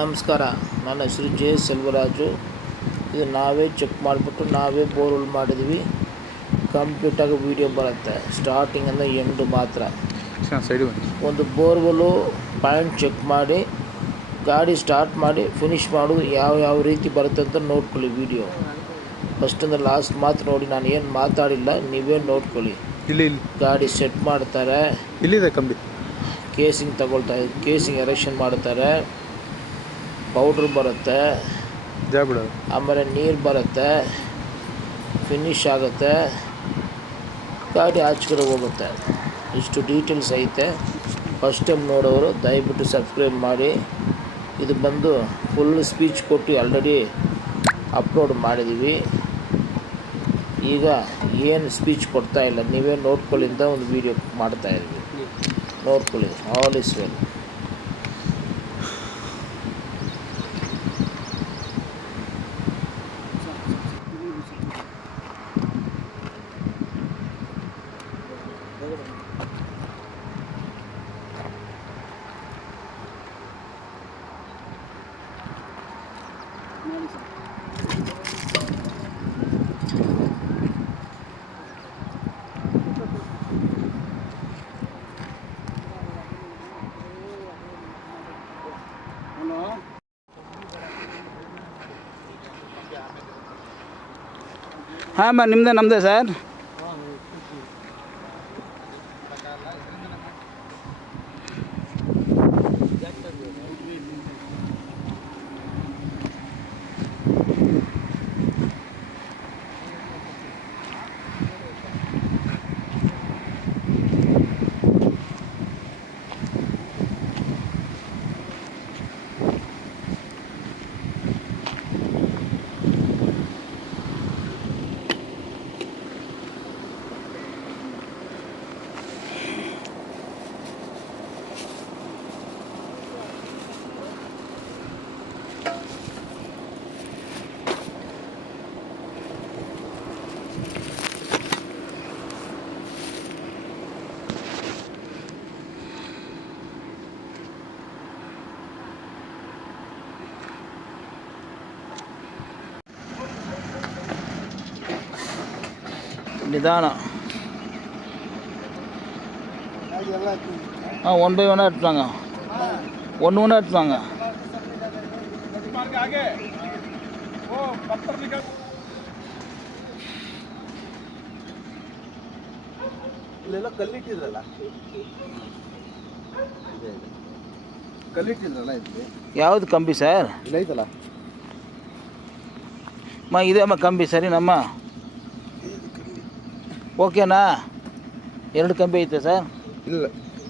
ನಮಸ್ಕಾರ, ನನ್ನ ಹೆಸರು ಜೆ ಸೆಲ್ವರಾಜು. ಇದು ನಾವೇ ಚೆಕ್ ಮಾಡಿಬಿಟ್ಟು ನಾವೇ ಬೋರ್ವೆಲ್ ಮಾಡಿದ್ವಿ. ಕಂಪ್ಲೀಟಾಗಿ ವೀಡಿಯೋ ಬರುತ್ತೆ, ಸ್ಟಾರ್ಟಿಂಗಿಂದ ಎಂಡು ಮಾತ್ರ. ಒಂದು ಬೋರ್ವೆಲ್ಲು ಪಾಯಿಂಟ್ ಚೆಕ್ ಮಾಡಿ ಗಾಡಿ ಸ್ಟಾರ್ಟ್ ಮಾಡಿ ಫಿನಿಷ್ ಮಾಡೋದು ಯಾವ ರೀತಿ ಬರುತ್ತೆ ಅಂತ ನೋಡ್ಕೊಳ್ಳಿ. ವೀಡಿಯೋ ಫಸ್ಟಿಂದ ಲಾಸ್ಟ್ ಮಾತ್ರ ನೋಡಿ, ನಾನು ಏನು ಮಾತಾಡಿಲ್ಲ, ನೀವೇ ನೋಡ್ಕೊಳ್ಳಿ. ಇಲ್ಲಿ ಗಾಡಿ ಸೆಟ್ ಮಾಡ್ತಾರೆ, ಇಲ್ಲಿದೆ ಕಂಬಿ, ಕೇಸಿಂಗ್ ತಗೊಳ್ತಾರೆ, ಕೇಸಿಂಗ್ ಎರೆಕ್ಷನ್ ಮಾಡ್ತಾರೆ, ಪೌಡ್ರ್ ಬರುತ್ತೆ, ಆಮೇಲೆ ನೀರು ಬರುತ್ತೆ, ಫಿನಿಶ್ ಆಗುತ್ತೆ, ಗಾಡಿ ಆಚೆಕಡೆ ಹೋಗುತ್ತೆ. ಇಷ್ಟು ಡೀಟೇಲ್ಸ್ ಐತೆ. ಫಸ್ಟ್ ಟೈಮ್ ನೋಡೋರು ದಯವಿಟ್ಟು ಸಬ್ಸ್ಕ್ರೈಬ್ ಮಾಡಿ. ಇದು ಬಂದು ಫುಲ್ ಸ್ಪೀಚ್ ಕೊಟ್ಟು ಆಲ್ರೆಡಿ ಅಪ್ಲೋಡ್ ಮಾಡಿದ್ದೀವಿ. ಈಗ ಏನು ಸ್ಪೀಚ್ ಕೊಡ್ತಾ ಇಲ್ಲ, ನೀವೇ ನೋಡ್ಕೊಳ್ಳಿ ಅಂತ ಒಂದು ವೀಡಿಯೋ ಮಾಡ್ತಾಯಿದ್ವಿ. ನೋಡ್ಕೊಳ್ಳಿ. All is well. ಹಾಂ ನಮ್ಮದೇ ಸರ್. ನಿಧಾನ. ஒன் பை ஒன்னாக எடுத்துவாங்க, ஒன்று எடுத்துவாங்க. ಇಲ್ಲೆಲ್ಲ ಕಲ್ಲಿಟ್ಟಿದ್ರಲ್ಲ, ಇಲ್ಲಿ ಯಾವುದು ಕಂಬಿ ಸರ್? ಇಲ್ಲ ಐತಲ್ಲ ಇದೇ ಕಂಬಿ ಸರಿನಮ್ಮ? ಓಕೆನಾ? ಎರಡು ಕಂಬಿ ಐತೆ ಸರ್? ಇಲ್ಲ,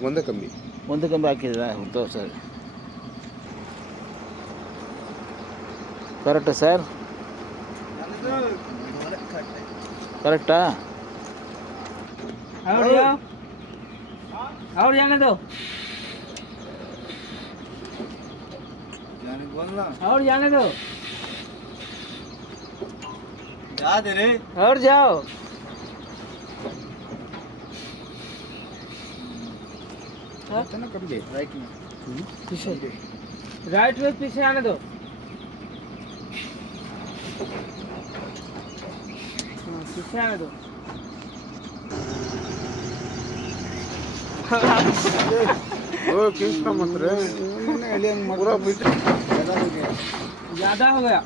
ಒಂದೇ ಕಂಬಿ. ಒಂದು ಕಂಬಿ ಹಾಕಿದ್ದೀರಾ? ಹೌದು ಸರ್, ಕರೆಕ್ಟಾ ಸರ್? ಕರೆಕ್ಟಾ? और जाने दो, और जाने दो, जा दे रे, और जाओ. पीछे राइट में पीछे आने दो. पीछे आने दो. ज्यादा हो गया.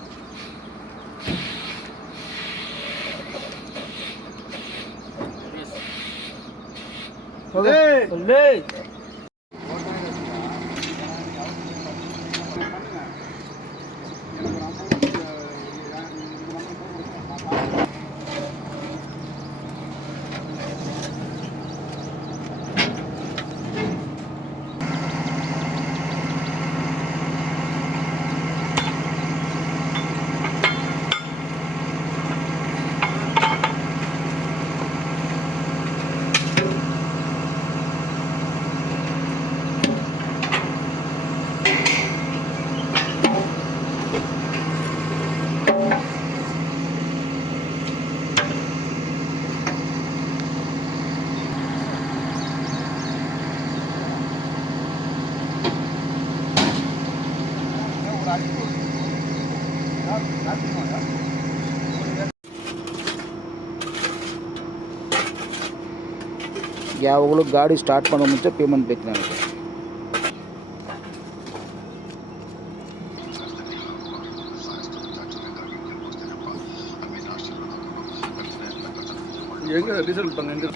ले ಯಾವಾಗಲೂ ಗಾಡಿ ಸ್ಟಾರ್ಟ್ ಮಾಡೋ ಮುಂಚೆ ಪೇಮೆಂಟ್ ಬೇಕು ನನಗೆ. ಹೆಂಗೆ ಡೀಸೆಲ್ ಬಂದು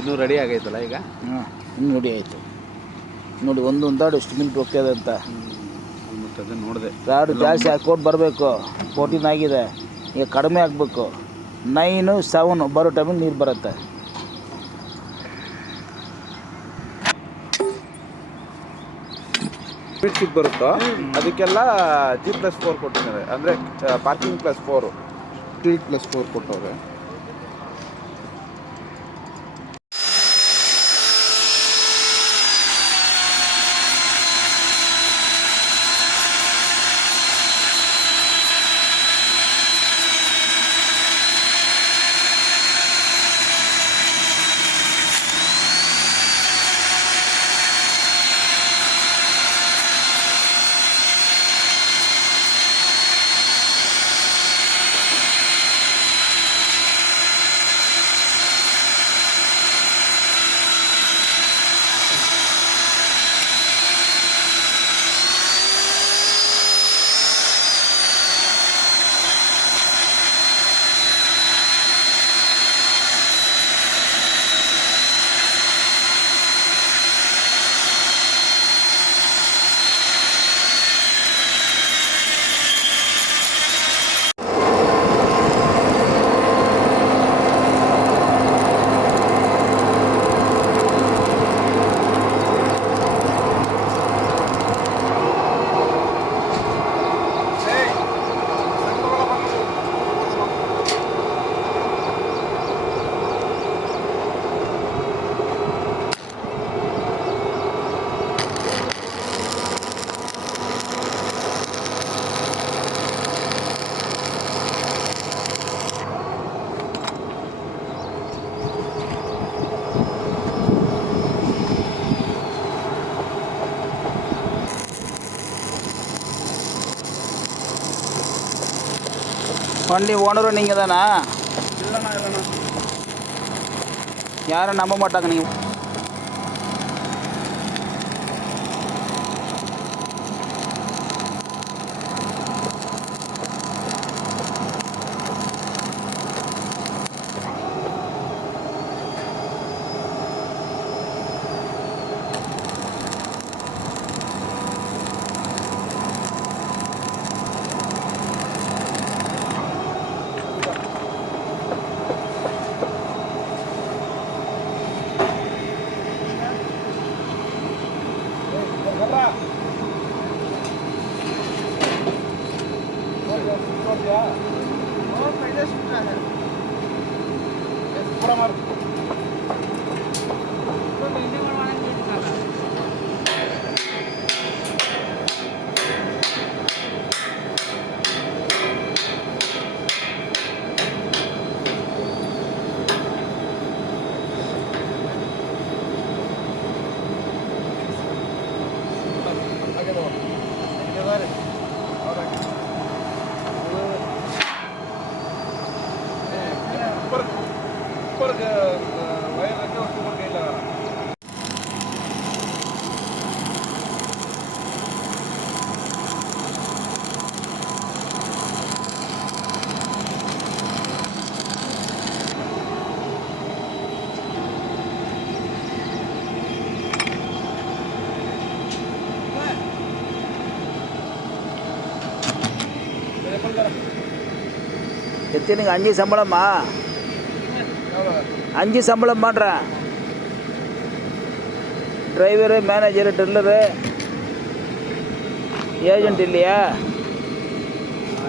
ಇನ್ನೂ ರೆಡಿ ಆಗೈತಲ್ಲ ಈಗ. ಹಾಂ, ಇನ್ನು ರೆಡಿ ಆಯಿತು ನೋಡಿ. ಒಂದು ದಾಡು ಎಷ್ಟು ಮಿನಿಟ್ ಹೋಗ್ತದೆ ಅಂತ. ಮತ್ತು ಅದನ್ನು ನೋಡಿದೆ. ರಾಡು ಜಾಸ್ತಿ ಹಾಕ್ಕೊಂಡು ಬರಬೇಕು. 14 ಆಗಿದೆ, ಈಗ ಕಡಿಮೆ ಆಗಬೇಕು. 9, 7 ಬರೋ ಟೈಮಿಗೆ ನೀರು ಬರುತ್ತೆ. ಸ್ಪೀಡ್ ಬರುತ್ತೋ ಅದಕ್ಕೆಲ್ಲ G+4 ಕೊಟ್ಟಿದ್ದಾರೆ. ಅಂದರೆ ಪಾರ್ಕಿಂಗ್ +4, ಸ್ಪೀಡ್ +4 ಕೊಟ್ಟವ್ರೆ. வண்டி ஓனரும் நீங்கள் தானா? யாரும் நம்ப மாட்டாங்க நீங்கள். எத்தனைங்க 5 சம்பளமா? 5 சம்பளம் பண்ணுறேன். டிரைவரு, மேனேஜரு, ட்ரில்லரு, ஏஜென்ட் இல்லையா?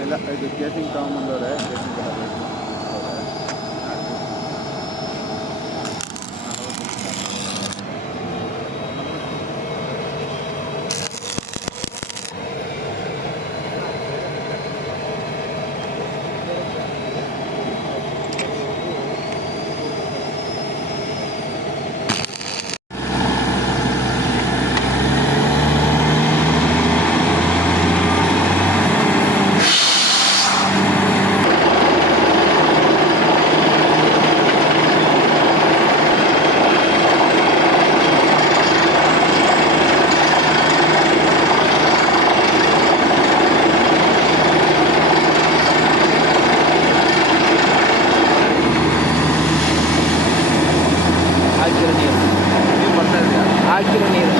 ಎಲ್ಲ ಇದು ಕೇಸಿಂಗ್ ತಗೊಂಬಂದವ್ರೆ, ಕೇಸಿಂಗ್ ಎಲ್ಲ ಬೇಕು ಹಾಕಿರೋ ನೀರು ನೀವು ಬರ್ತಾ ಇದೆಯಾ? ಹಾಕಿರೋ ನೀರು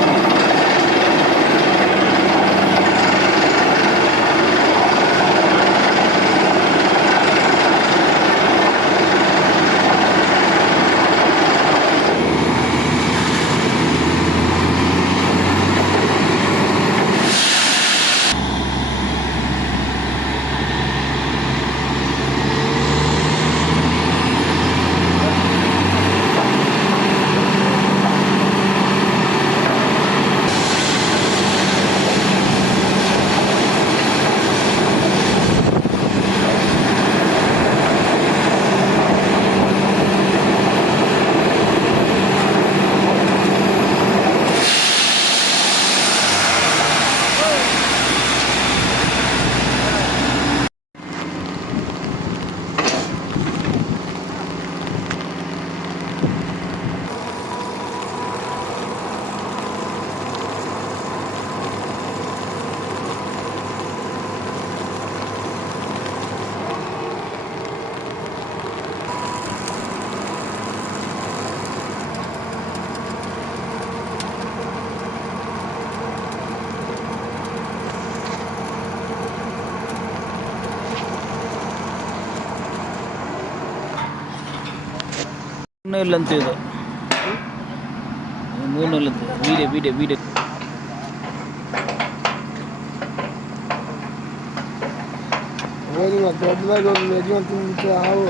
ಇಲ್ಲಂತ ಇದು ಮೂರ್ನಲ್ಲಂತ ವೀಡಿಯೋ ದೊಡ್ಡದಾಗಿ ಒಂದು ಯಜಮಾನ್ ಹಾವು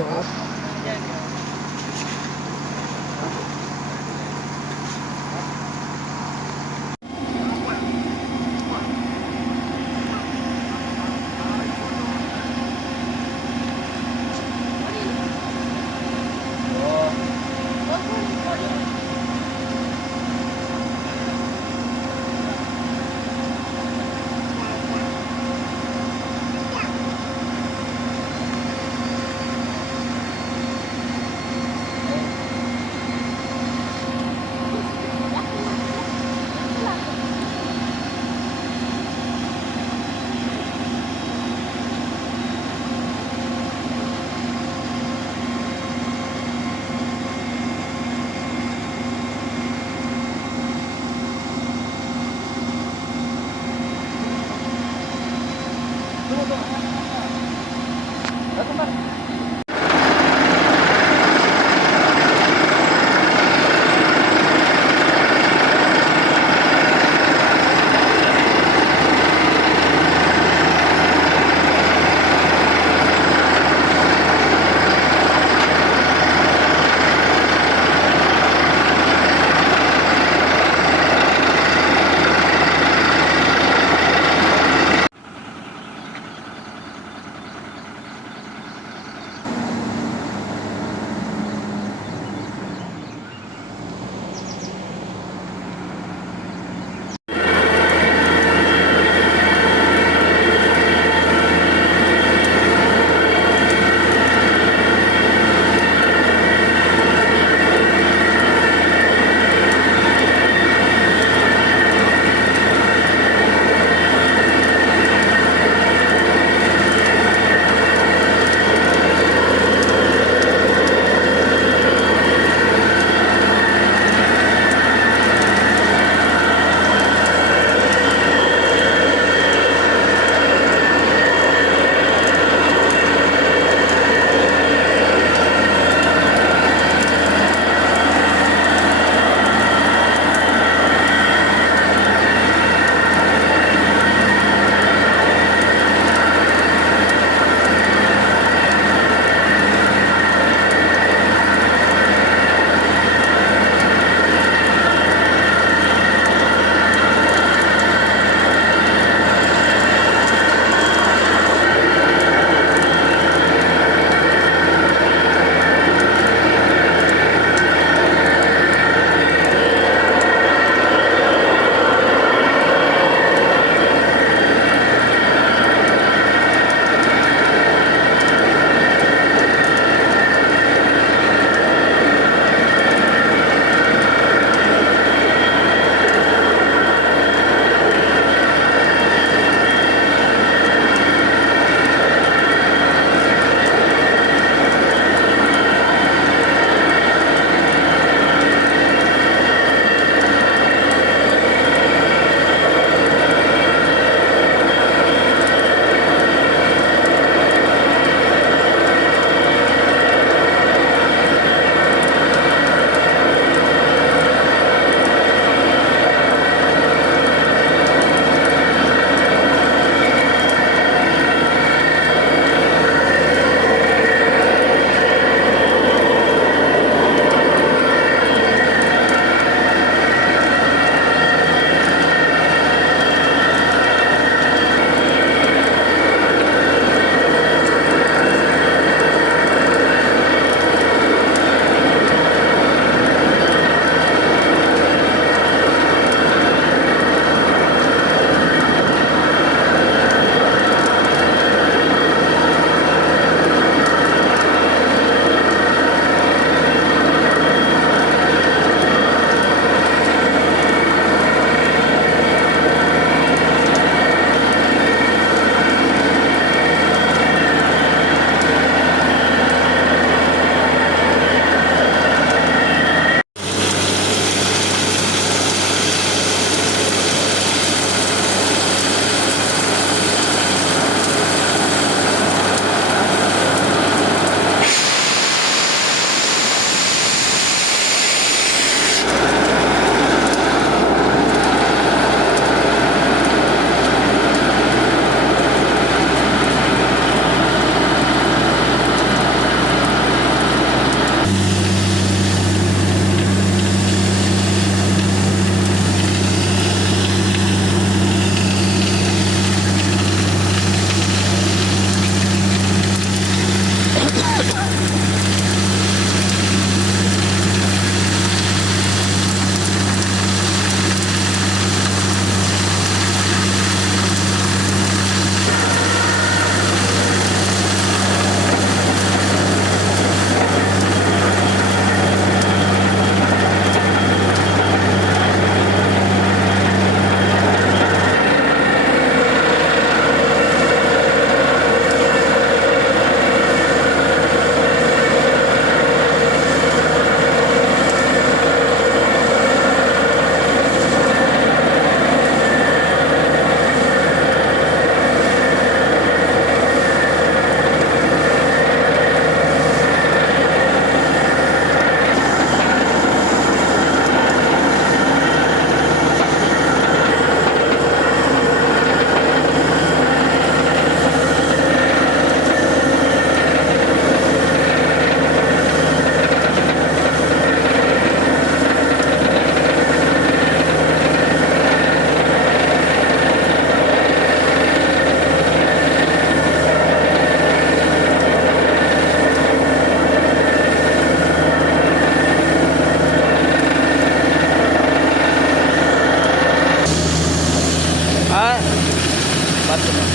பார்த்துக்கேன்.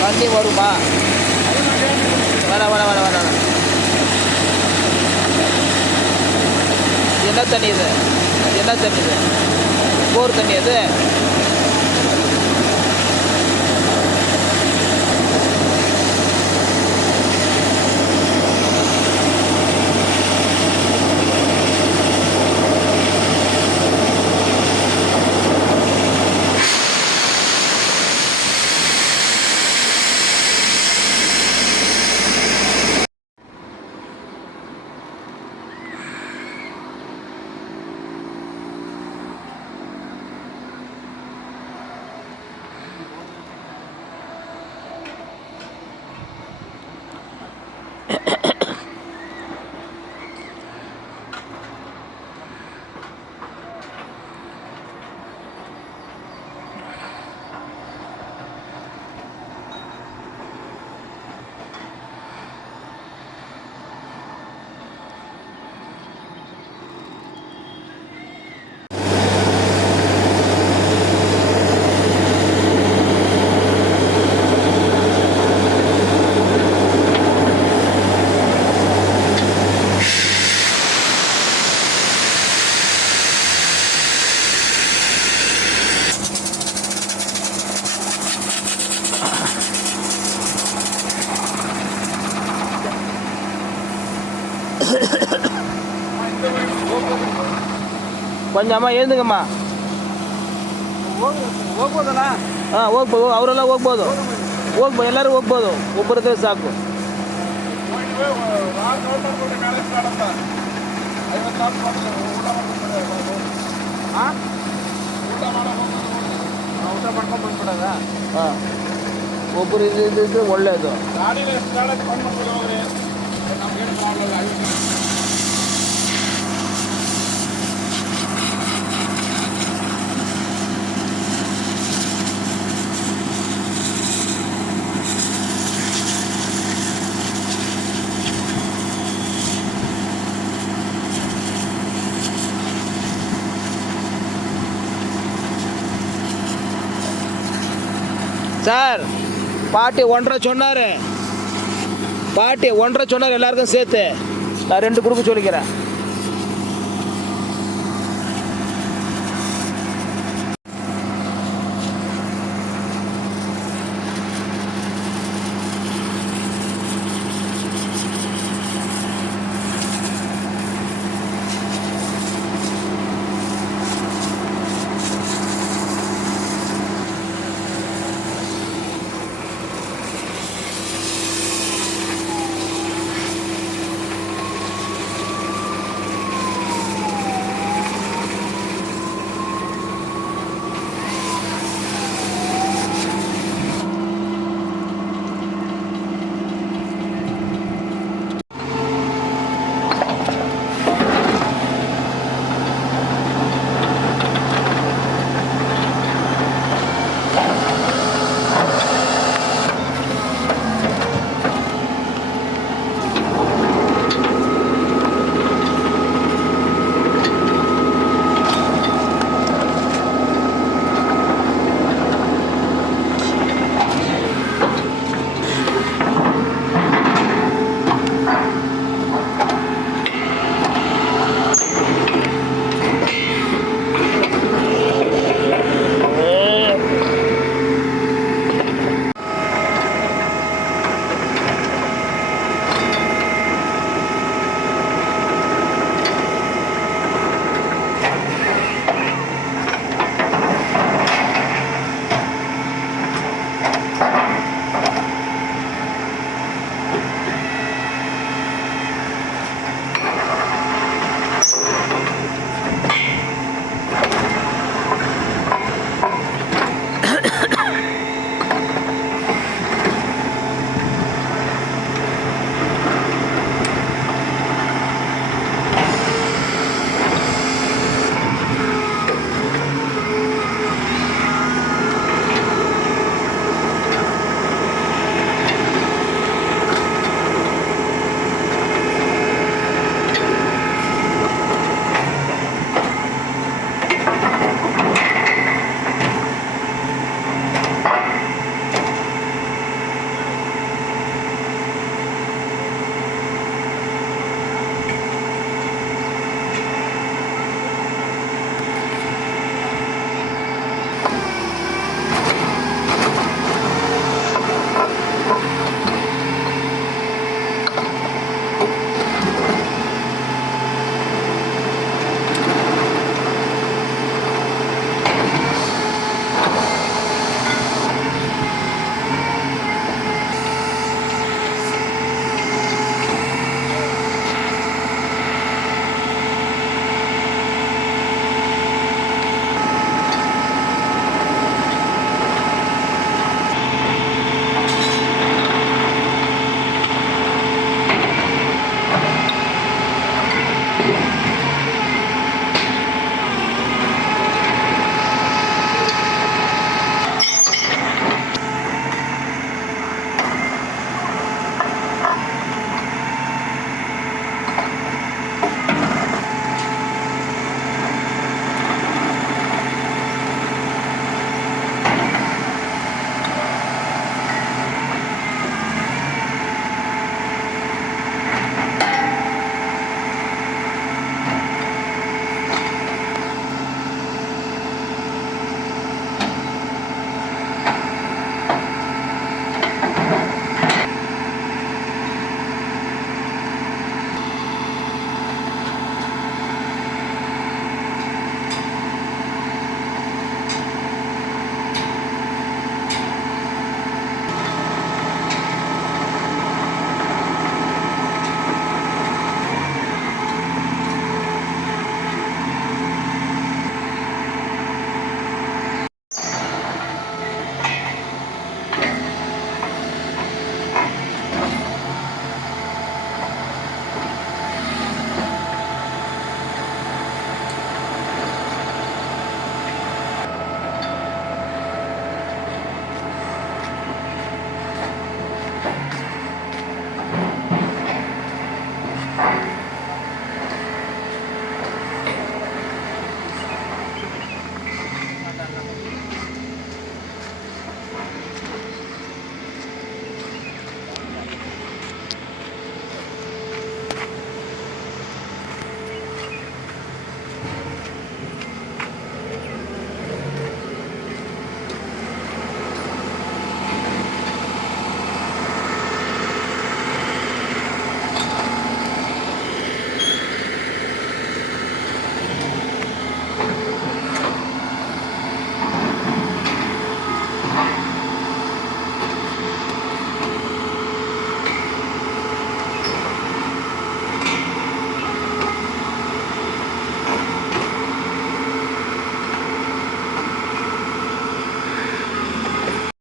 தண்ணி வருமா? வேணாம். என்ன தண்ணி இது? போர் தண்ணி அது? கொஞ்சಮ್ಮ எழுந்துங்கಮ್ಮ. ಹೋಗ್ಬೋದಲ್ಲ? ಹೋಗ್ಬೋದು, ಅವರೆಲ್ಲ ಹೋಗ್ಬೋದು, ಎಲ್ಲರೂ ಹೋಗ್ಬೋದು, ಒಬ್ಬರದೇ ಸಾಕು. ಊಟ ಮಾಡ್ಕೊಂಡು ಬಂದ್ಬಿಡೋದ? ಹಾಂ, ಒಬ್ಬರು ಇದ್ದಿದ್ರೆ ಒಳ್ಳೆಯದು. ಗಾಡಿಲಿ ಎಷ್ಟು ಗಾಡಿ ಬಂದು ಹೋಗ್ರಿ, ನಮ್ಗೇನು ಪ್ರಾಬ್ಲಮ್ ಆಗಿಲ್ಲ. சார், பாட்டி 1.5 சொன்னார், எல்லாருக்கும் சேர்த்து நான் 2 கொடுக்க சொல்லிக்கிறேன்.